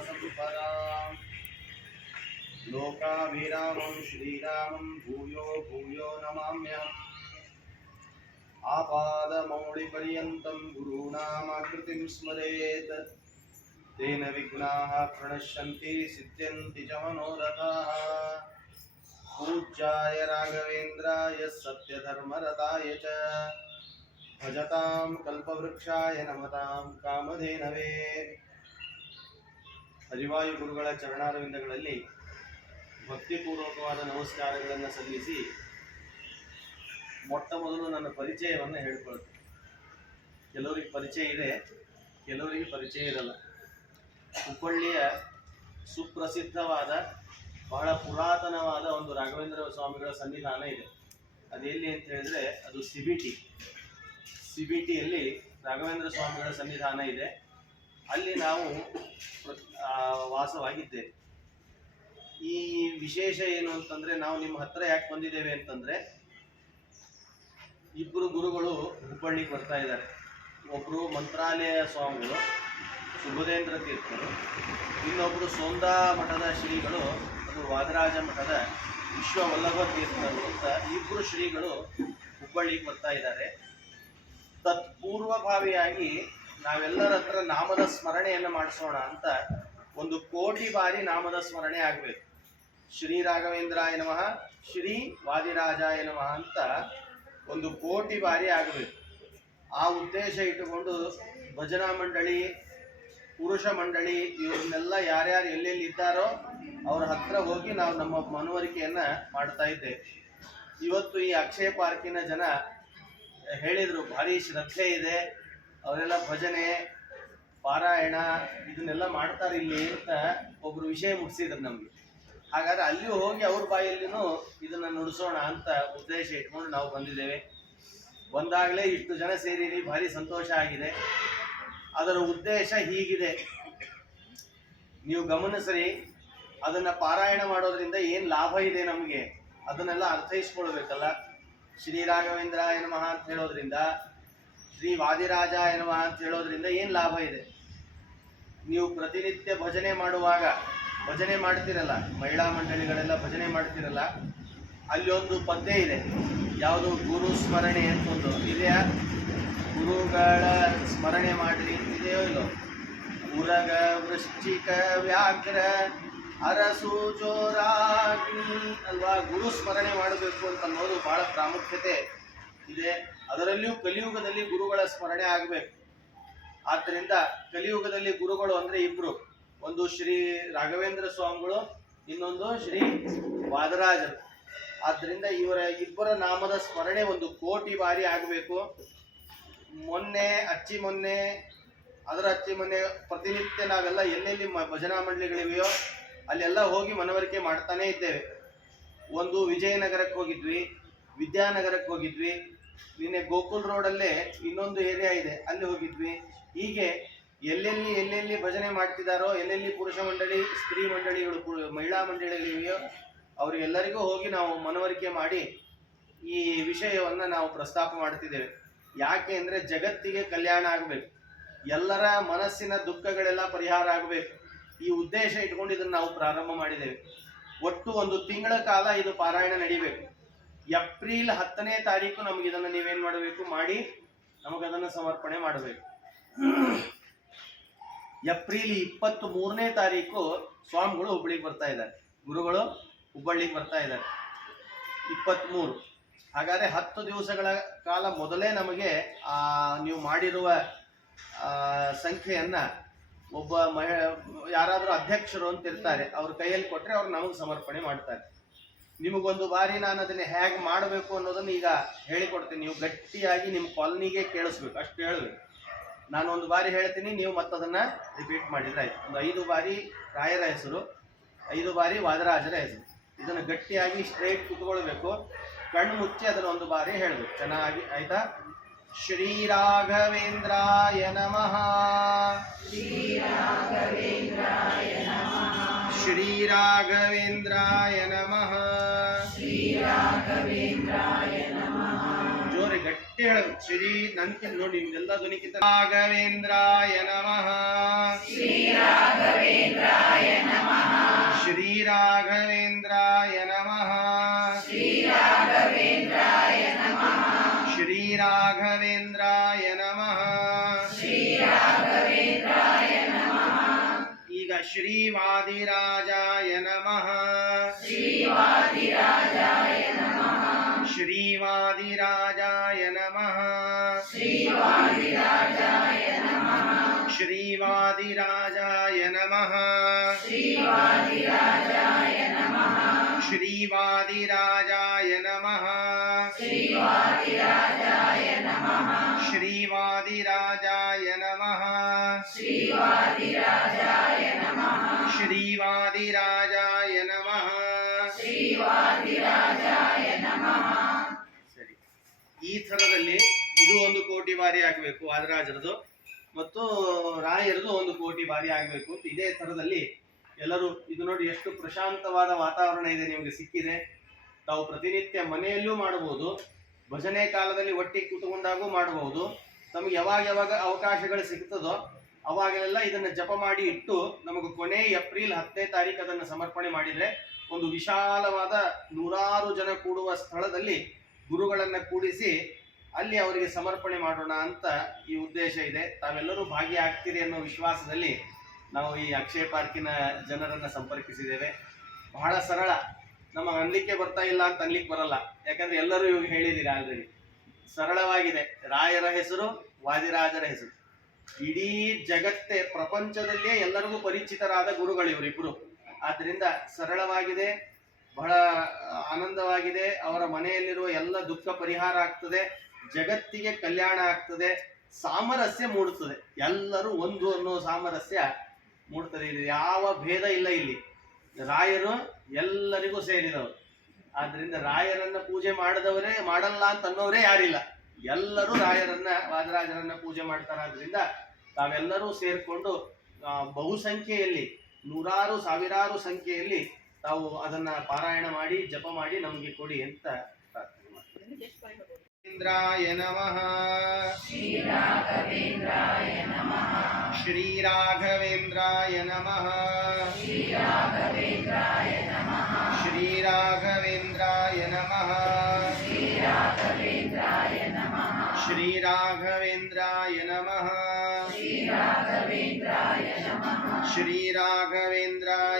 सम्पदां लोकाभिरामं श्रीरामं भूयो भूयो नमाम्यहम्। आपादमौलिपर्यन्तं गुरूणामाकृतिं स्मरेत्। तेन विघ्नाः प्रणश्यन्ति, सिद्ध्यन्ति च मनोरथाः। पूज्याय राघवेन्द्राय सत्यधर्मरताय च। भजतां कल्पवृक्षाय नमतां कामधेनवे। ಹರಿವಾಯು ಗುರುಗಳ ಚರಣಾರವಿಂದಗಳಲ್ಲಿ ಭಕ್ತಿಪೂರ್ವಕವಾದ ನಮಸ್ಕಾರಗಳನ್ನು ಸಲ್ಲಿಸಿ ಮೊಟ್ಟ ಮೊದಲು ನನ್ನ ಪರಿಚಯವನ್ನು ಹೇಳ್ಕೊಳ್ತೀನಿ. ಕೆಲವರಿಗೆ ಪರಿಚಯ ಇದೆ, ಕೆಲವರಿಗೆ ಪರಿಚಯ ಇರಲ್ಲ. ಹುಬ್ಬಳ್ಳಿಯ ಸುಪ್ರಸಿದ್ಧವಾದ, ಬಹಳ ಪುರಾತನವಾದ ಒಂದು ರಾಘವೇಂದ್ರ ಸ್ವಾಮಿಗಳ ಸನ್ನಿಧಾನ ಇದೆ. ಅದೆಲ್ಲಿ ಅಂತ ಹೇಳಿದ್ರೆ ಅದು ಸಿಬಿಟಿ. ಸಿಬಿಟಿಯಲ್ಲಿ ರಾಘವೇಂದ್ರ ಸ್ವಾಮಿಗಳ ಸನ್ನಿಧಾನ ಇದೆ. ಅಲ್ಲಿ ನಾವು ವಾಸವಾಗಿದ್ದೇವೆ. ಈ ವಿಶೇಷ ಏನು ಅಂತಂದ್ರೆ ನಾವು ನಿಮ್ಮ ಹತ್ರ ಯಾಕೆ ಬಂದಿದ್ದೇವೆ ಅಂತಂದ್ರೆ ಇಬ್ಬರು ಗುರುಗಳು ಹುಬ್ಬಳ್ಳಿಗೆ ಬರ್ತಾ ಇದ್ದಾರೆ. ಒಬ್ಬರು ಮಂತ್ರಾಲಯ ಸ್ವಾಮಿಗಳು ಸುಬುಧೇಂದ್ರ ತೀರ್ಥರು ಇನ್ನೊಬ್ಬರು ಸೋಂದಾ ಮಠದ ಶ್ರೀಗಳು, ಅದು ವಾದರಾಜ ಮಠದ ವಿಶ್ವವಲ್ಲಭ ತೀರ್ಥರು ಅಂತ ಇಬ್ಬರು ಶ್ರೀಗಳು ಹುಬ್ಬಳ್ಳಿಗೆ ಬರ್ತಾ ಇದ್ದಾರೆ. ತತ್ಪೂರ್ವಭಾವಿಯಾಗಿ ನಾವೆಲ್ಲರ ಹತ್ರ ನಾಮದ ಸ್ಮರಣೆಯನ್ನು ಮಾಡಿಸೋಣ ಅಂತ ಒಂದು ಕೋಟಿ ಬಾರಿ ನಾಮದ ಸ್ಮರಣೆ ಆಗಬೇಕು. ಶ್ರೀ ರಾಘವೇಂದ್ರ ನಮಃ, ಶ್ರೀ ವಾದಿರಾಜ ನಮಃ ಅಂತ ಒಂದು ಕೋಟಿ ಬಾರಿ ಆಗಬೇಕು. ಆ ಉದ್ದೇಶ ಇಟ್ಟುಕೊಂಡು ಭಜನಾ ಮಂಡಳಿ, ಪುರುಷ ಮಂಡಳಿ ಇವರನ್ನೆಲ್ಲ ಯಾರ್ಯಾರು ಎಲ್ಲೆಲ್ಲಿ ಇದ್ದಾರೋ ಅವ್ರ ಹತ್ರ ಹೋಗಿ ನಾವು ನಮ್ಮ ಮನವರಿಕೆಯನ್ನ ಮಾಡ್ತಾ ಇದ್ದೇವೆ ಇವತ್ತು ಈ ಅಕ್ಷಯ ಪಾರ್ಕಿನ ಜನ ಹೇಳಿದರು, ಭಾರಿ ಶ್ರದ್ಧೆ ಇದೆ. ಅವರೆಲ್ಲ ಭಜನೆ, ಪಾರಾಯಣ ಇದನ್ನೆಲ್ಲ ಮಾಡ್ತಾರೆ ಇಲ್ಲಿ ಅಂತ ಒಬ್ರು ವಿಷಯ ಮುಟ್ಸಿದ್ರು ನಮ್ಗೆ. ಹಾಗಾದ್ರೆ ಅಲ್ಲಿಯೂ ಹೋಗಿ ಅವ್ರ ಬಾಯಲ್ಲಿನೂ ಇದನ್ನ ನುಡಿಸೋಣ ಅಂತ ಉದ್ದೇಶ ಇಟ್ಕೊಂಡು ನಾವು ಬಂದಿದ್ದೇವೆ. ಬಂದಾಗಲೇ ಇಷ್ಟು ಜನ ಸೇರಿರಿ, ಭಾರಿ ಸಂತೋಷ ಆಗಿದೆ. ಅದರ ಉದ್ದೇಶ ಹೀಗಿದೆ. ನೀವು ಗಮನಿಸ್ರಿ, ಅದನ್ನ ಪಾರಾಯಣ ಮಾಡೋದ್ರಿಂದ ಏನ್ ಲಾಭ ಇದೆ ನಮಗೆ? ಅದನ್ನೆಲ್ಲ ಅರ್ಥೈಸ್ಕೊಳ್ಬೇಕಲ್ಲ. ಶ್ರೀ ರಾಘವೇಂದ್ರಾಯ ಮಹಾ ಅಂತ ಹೇಳೋದ್ರಿಂದ ಶ್ರೀ ವಾದಿರಾಜ ಎನ್ನುವ ಅಂತ ಹೇಳೋದ್ರಿಂದ ಏನು ಲಾಭ ಇದೆ? ನೀವು ಪ್ರತಿನಿತ್ಯ ಭಜನೆ ಮಾಡುವಾಗ, ಭಜನೆ ಮಾಡ್ತಿರಲ್ಲ, ಮಹಿಳಾ ಮಂಡಳಿಗಳೆಲ್ಲ ಭಜನೆ ಮಾಡ್ತಿರಲ್ಲ, ಅಲ್ಲಿ ಒಂದು ಪದ್ಯ ಇದೆ. ಯಾವುದು? ಗುರು ಸ್ಮರಣೆ ಅಂತ ಒಂದು. ಇದೆಯಾ? ಗುರುಗಳ ಸ್ಮರಣೆ ಮಾಡಿರಿ ಇದೆಯೋ ಇಲ್ಲೋ? ಉರಗ ವೃಶ್ಚಿಕ ವ್ಯಾಘ್ರ, ಅರಸು ಅಲ್ವಾ? ಗುರು ಸ್ಮರಣೆ ಮಾಡಬೇಕು ಅಂತ ಅನ್ನೋದು ಬಹಳ ಪ್ರಾಮುಖ್ಯತೆ ಇದೆ. ಅದರಲ್ಲಿಯೂ ಕಲಿಯುಗದಲ್ಲಿ ಗುರುಗಳ ಸ್ಮರಣೆ ಆಗಬೇಕು. ಆದ್ದರಿಂದ ಕಲಿಯುಗದಲ್ಲಿ ಗುರುಗಳು ಅಂದ್ರೆ ಇಬ್ರು. ಒಂದು ಶ್ರೀ ರಾಘವೇಂದ್ರ ಸ್ವಾಮಿಗಳು, ಇನ್ನೊಂದು ಶ್ರೀ ವಾದರಾಜರು. ಆದ್ದರಿಂದ ಇವರ ಇಬ್ಬರ ನಾಮದ ಸ್ಮರಣೆ ಒಂದು ಕೋಟಿ ಬಾರಿ ಆಗಬೇಕು. ಮೊನ್ನೆ, ಅಚ್ಚಿ ಮೊನ್ನೆ, ಅದರ ಅಚ್ಚಿ ಮೊನ್ನೆ ಪ್ರತಿನಿತ್ಯ ನಾವೆಲ್ಲ ಎಲ್ಲೆಲ್ಲಿ ಭಜನಾ ಮಂಡಳಿಗಳಿವೆಯೋ, ಅಲ್ಲೆಲ್ಲ ಹೋಗಿ ಮನವರಿಕೆ ಮಾಡ್ತಾನೇ ಇದ್ದೇವೆ. ಒಂದು ವಿಜಯನಗರಕ್ಕೆ ಹೋಗಿದ್ವಿ, ವಿದ್ಯಾನಗರಕ್ಕೆ ಹೋಗಿದ್ವಿ ನಿನ್ನೆ ಗೋಕುಲ್ ರೋಡಲ್ಲೇ ಇನ್ನೊಂದು ಏರಿಯಾ ಇದೆ, ಅಲ್ಲಿ ಹೋಗಿದ್ವಿ. ಹೀಗೆ ಎಲ್ಲೆಲ್ಲಿ ಎಲ್ಲೆಲ್ಲಿ ಭಜನೆ ಮಾಡ್ತಿದ್ದಾರೋ ಎಲ್ಲೆಲ್ಲಿ ಪುರುಷ ಮಂಡಳಿ, ಸ್ತ್ರೀ ಮಂಡಳಿಗಳು ಮಹಿಳಾ ಮಂಡಳಿಗಳಿವೆಯೋ ಅವರಿಗೆಲ್ಲರಿಗೂ ಹೋಗಿ ನಾವು ಮನವರಿಕೆ ಮಾಡಿ ಈ ವಿಷಯವನ್ನ ನಾವು ಪ್ರಸ್ತಾಪ ಮಾಡ್ತಿದ್ದೇವೆ. ಯಾಕೆ ಅಂದರೆ ಜಗತ್ತಿಗೆ ಕಲ್ಯಾಣ ಆಗಬೇಕು. ಎಲ್ಲರ ಮನಸ್ಸಿನ ದುಃಖಗಳೆಲ್ಲ ಪರಿಹಾರ ಆಗಬೇಕು. ಈ ಉದ್ದೇಶ ಇಟ್ಕೊಂಡು ಇದನ್ನು ನಾವು ಪ್ರಾರಂಭ ಮಾಡಿದ್ದೇವೆ. ಒಟ್ಟು ಒಂದು ತಿಂಗಳ ಕಾಲ ಇದು ಪಾರಾಯಣ ನಡಿಬೇಕು. ಏಪ್ರಿಲ್ ಹತ್ತನೇ ತಾರೀಕು ನಮ್ಗೆ ಇದನ್ನ ನೀವೇನ್ ಮಾಡಬೇಕು ಮಾಡಿ ನಮಗದನ್ನ ಸಮರ್ಪಣೆ ಮಾಡಬೇಕು. ಏಪ್ರಿಲ್ ಇಪ್ಪತ್ತ್ ಮೂರನೇ ತಾರೀಕು ಸ್ವಾಮಿಗಳು ಹುಬ್ಬಳ್ಳಿಗೆ ಬರ್ತಾ ಇದ್ದಾರೆ. ಗುರುಗಳು ಹುಬ್ಬಳ್ಳಿಗೆ ಬರ್ತಾ ಇದ್ದಾರೆ. ಇಪ್ಪತ್ತ್ಮೂರು ಹಾಗಾದ್ರೆ ಹತ್ತು ದಿವಸಗಳ ಕಾಲ ಮೊದಲೇ ನಮಗೆ, ಆ, ನೀವು ಮಾಡಿರುವ ಸಂಖ್ಯೆಯನ್ನ ಒಬ್ಬ ಮಹಿಳೆ ಯಾರಾದರೂ ಅಧ್ಯಕ್ಷರು ಅಂತ ಇರ್ತಾರೆ ಅವ್ರ ಕೈಯಲ್ಲಿ ಕೊಟ್ಟರೆ ಅವ್ರು ನಮಗೆ ಸಮರ್ಪಣೆ ಮಾಡ್ತಾರೆ. ನಿಮಗೊಂದು ಬಾರಿ ನಾನು ಅದನ್ನ ಹೇಗೆ ಮಾಡಬೇಕು ಅನ್ನೋದನ್ನ ಈಗ ಹೇಳಿಕೊಡ್ತೀನಿ. ನೀವು ಗಟ್ಟಿಯಾಗಿ ನಿಮ್ಮ ಕಾಲನಿಗೆ ಕೇಳಿಸ್ಬೇಕು. ಅಷ್ಟು ಹೇಳಬೇಕು. ನಾನು ಒಂದು ಬಾರಿ ಹೇಳ್ತೀನಿ, ನೀವು ಮತ್ತದನ್ನ ರಿಪೀಟ್ ಮಾಡಿದ್ರೆ ಆಯ್ತು. ಒಂದು ಐದು ಬಾರಿ ರಾಯರ ಹೆಸರು, ಐದು ಬಾರಿ ವಾದರಾಜರ ಹೆಸರು. ಇದನ್ನು ಗಟ್ಟಿಯಾಗಿ ಸ್ಟ್ರೈಟ್ ಕುತ್ಕೊಳ್ಬೇಕು. ಕಣ್ಣು ಮುಚ್ಚಿ ಅದನ್ನ ಒಂದು ಬಾರಿ ಹೇಳಬೇಕು. ಚೆನ್ನಾಗಿ ಆಯ್ತಾ? ಶ್ರೀ ರಾಘವೇಂದ್ರಾಯ ನಮಃ. ಶ್ರೀ ರಾಘವೇಂದ್ರಾಯ ನಮಃ. ಜೋರಿ ಗಟ್ಟಿ ಹೇಳೋದು ಶ್ರೀ ನಂತರ ನೋಡಿ ನಿಮ್ದೆಲ್ಲ ಧ್ವನಿಕಿತ. ರಾಘವೇಂದ್ರಾಯ ನಮಃ ಶ್ರೀ ರಾಘವೇಂದ್ರಾಯ ನಮಃ. ಶ್ರೀ ರಾಘವೇಂದ್ರಾಯ ನಮಃ. ಶ್ರೀ ರಾಘವೇಂದ್ರಾಯ ನಮಃ. ಶ್ರೀ ರಾಘವೇಂದ್ರಾಯ श्रीवादिराजाय नमः श्रीवादिराजाय नमः श्रीवादिराजाय नमः। श्रीवादिराजाय नमः। श्रीवादिराजाय नमः। श्रीवादिराजाय नमः। श्रीवादिराजाय नमः श्रीवादिराजाय नमः श्रीवादिराजाय नमः श्रीवादिराजाय नमः श्रीवादिराजाय नमः श्रीवादिराजाय नमः ಸರಿ ಈ ಥರದಲ್ಲಿ ಇದು ಒಂದು ಕೋಟಿ ಬಾರಿ ಆಗಬೇಕು ವಾದರಾಜರದು ಮತ್ತು ರಾಯರದು ಒಂದು ಕೋಟಿ ಬಾರಿ ಆಗಬೇಕು ಅಂತ ಇದೇ ಥರದಲ್ಲಿ ಎಲ್ಲರೂ ಇದು ನೋಡಿ ಎಷ್ಟು ಪ್ರಶಾಂತವಾದ ವಾತಾವರಣ ಇದೆ ನಿಮಗೆ ಸಿಕ್ಕಿದೆ. ತಾವು ಪ್ರತಿನಿತ್ಯ ಮನೆಯಲ್ಲೂ ಮಾಡಬಹುದು, ಭಜನೆ ಕಾಲದಲ್ಲಿ ಒಟ್ಟಿಗೆ ಕೂತ್ಕೊಂಡಾಗೂ ಮಾಡಬಹುದು. ತಮಗೆ ಯಾವಾಗ ಯಾವಾಗ ಅವಕಾಶಗಳು ಸಿಗ್ತದೋ ಅವಾಗೆಲ್ಲ ಇದನ್ನು ಜಪ ಮಾಡಿ ಇಟ್ಟು ನಮಗೆ ಕೊನೆ ಏಪ್ರಿಲ್ ಹತ್ತನೇ ತಾರೀಕು ಅದನ್ನು ಸಮರ್ಪಣೆ ಮಾಡಿದರೆ ಒಂದು ವಿಶಾಲವಾದ ನೂರಾರು ಜನ ಕೂಡುವ ಸ್ಥಳದಲ್ಲಿ ಗುರುಗಳನ್ನು ಕೂಡಿಸಿ ಅಲ್ಲಿ ಅವರಿಗೆ ಸಮರ್ಪಣೆ ಮಾಡೋಣ ಅಂತ ಈ ಉದ್ದೇಶ ಇದೆ. ತಾವೆಲ್ಲರೂ ಭಾಗಿಯಾಗ್ತೀರಿ ಅನ್ನೋ ವಿಶ್ವಾಸದಲ್ಲಿ ನಾವು ಈ ಅಕ್ಷಯ ಪಾರ್ಕಿನ ಜನರನ್ನು ಸಂಪರ್ಕಿಸಿದ್ದೇವೆ. ಬಹಳ ಸರಳ. ನಮ್ಮ ಅನ್ಲಿಕ್ಕೆ ಬರ್ತಾ ಇಲ್ಲ ಅಂತ ಅನ್ಲಿಕ್ಕೆ ಬರಲ್ಲ. ಯಾಕಂದ್ರೆ ಎಲ್ಲರೂ ಇವಾಗ ಹೇಳಿದ್ದೀರಿ ಆಲ್ರೆಡಿ ಸರಳವಾಗಿದೆ. ರಾಯರ ಹೆಸರು, ವಾದಿರಾಜರ ಹೆಸರು. ಇಡೀ ಜಗತ್ತೇ ಪ್ರಪಂಚದಲ್ಲೇ ಎಲ್ಲರಿಗೂ ಪರಿಚಿತರಾದ ಗುರುಗಳು ಇವರಿಬ್ರು ಆದ್ದರಿಂದ ಸರಳವಾಗಿದೆ, ಬಹಳ ಆನಂದವಾಗಿದೆ. ಅವರ ಮನೆಯಲ್ಲಿರುವ ಎಲ್ಲ ದುಃಖ ಪರಿಹಾರ ಆಗ್ತದೆ. ಜಗತ್ತಿಗೆ ಕಲ್ಯಾಣ ಆಗ್ತದೆ. ಸಾಮರಸ್ಯ ಮೂಡುತ್ತದೆ. ಎಲ್ಲರೂ ಒಂದು ಅನ್ನೋ ಸಾಮರಸ್ಯ ಮೂಡ್ತದೆ. ಇದು ಯಾವ ಭೇದ ಇಲ್ಲ ಇಲ್ಲಿ. ರಾಯರು ಎಲ್ಲರಿಗೂ ಸೇರಿದವರು. ಆದ್ರಿಂದ ರಾಯರನ್ನ ಪೂಜೆ ಮಾಡದವರೇ ಮಾಡಲ್ಲ ಅಂತ ಅನ್ನೋರೇ ಯಾರಿಲ್ಲ. ಎಲ್ಲರೂ ರಾಯರನ್ನ ವಾದರಾಜರನ್ನ ಪೂಜೆ ಮಾಡ್ತಾರಾದ್ರಿಂದ ತಾವೆಲ್ಲರೂ ಸೇರಿಕೊಂಡು ಆ, ಬಹುಸಂಖ್ಯೆಯಲ್ಲಿ ನೂರಾರು ಸಾವಿರಾರು ಸಂಖ್ಯೆಯಲ್ಲಿ ತಾವು ಅದನ್ನ ಪಾರಾಯಣ ಮಾಡಿ ಜಪ ಮಾಡಿ ನಮಗೆ ಕೊಡಿ ಅಂತ ಪ್ರಾರ್ಥನೆ ಮಾಡ್ತೀವಿ. ಇಂದ್ರಾಯ ನಮಃ. श्रीराघवेन्द्राय नमः। श्रीराघवेन्द्राय नमः। श्रीराघवेन्द्राय नमः। श्रीराघवेन्द्राय नमः। श्रीराघवेन्द्राय नमः। श्रीराघवेन्द्राय नमः श्रीराघवेन्द्राय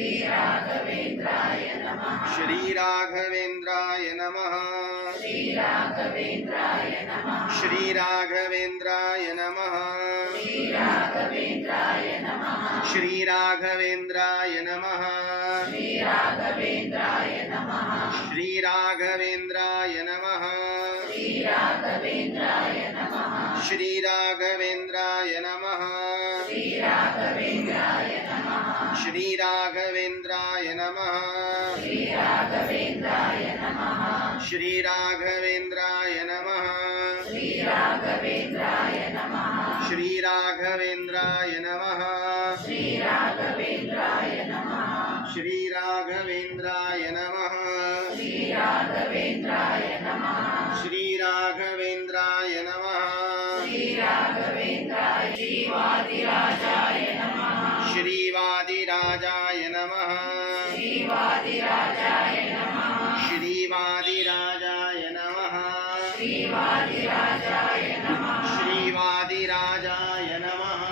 ಶ್ರೀ ರಾಘವೇಂದ್ರಾಯ ನಮಃ ಶ್ರೀ ರಾಘವೇಂದ್ರಾಯ ನಮಃ ಶ್ರೀ ರಾಘವೇಂದ್ರಾಯ ನಮಃ ಶ್ರೀ ರಾಘವೇಂದ್ರಾಯ ನಮಃ ಶ್ರೀ ರಾಘವೇಂದ್ರಾಯ ನಮಃ ಶ್ರೀ ರಾಘವೇಂದ್ರಾಯ ನಮಃ ಶ್ರೀ ರಾಘವೇಂದ್ರಾಯ श्रीराघवेन्द्राय नमः। श्रीराघवेन्द्राय नमः। श्रीराघवेन्द्राय नमः। श्रीराघवेन्द्राय नमः। श्रीराघवेन्द्राय नमः। श्रीराघवेन्द्राय नमः। श्रीराघवेन्द्राय नमः। श्रीराघवेन्द्राय ಶ್ರೀವಾದಿರಾಜಾಯ ನಮಃ ಶ್ರೀವಾದಿರಾಜಾಯ ನಮಃ ಶ್ರೀವಾದಿರಾಜಾಯ ನಮಃ ಶ್ರೀವಾದಿರಾಜಾಯ ನಮಃ ಶ್ರೀವಾದಿರಾಜಾಯ ನಮಃ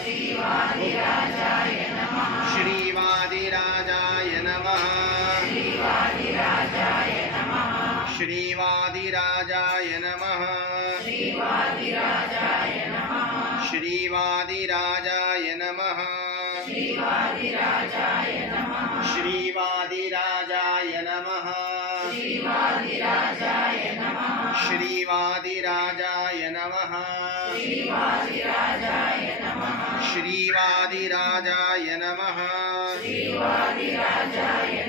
ಶ್ರೀವಾದಿರಾಜಾಯ ನಮಃ ಶ್ರೀವಾದಿರಾಜಾಯ ನಮಃ ಶ್ರೀವಾದಿರಾಜಾಯ ನಮಃ ಶ್ರೀವಾದಿರಾಜಾಯ ನಮಃ ಶ್ರೀವಾದಿರಾಜಾಯ ನಮಃ ಶ್ರೀವಾದಿರಾಜಾಯ ನಮಃ श्रीवादिराजाय नमः। श्रीवादिराजाय नमः। श्रीवादिराजाय नमः। श्रीवादिराजाय नमः। श्रीवादिराजाय नमः। श्रीवादिराजाय नमः। श्रीवादिराजाय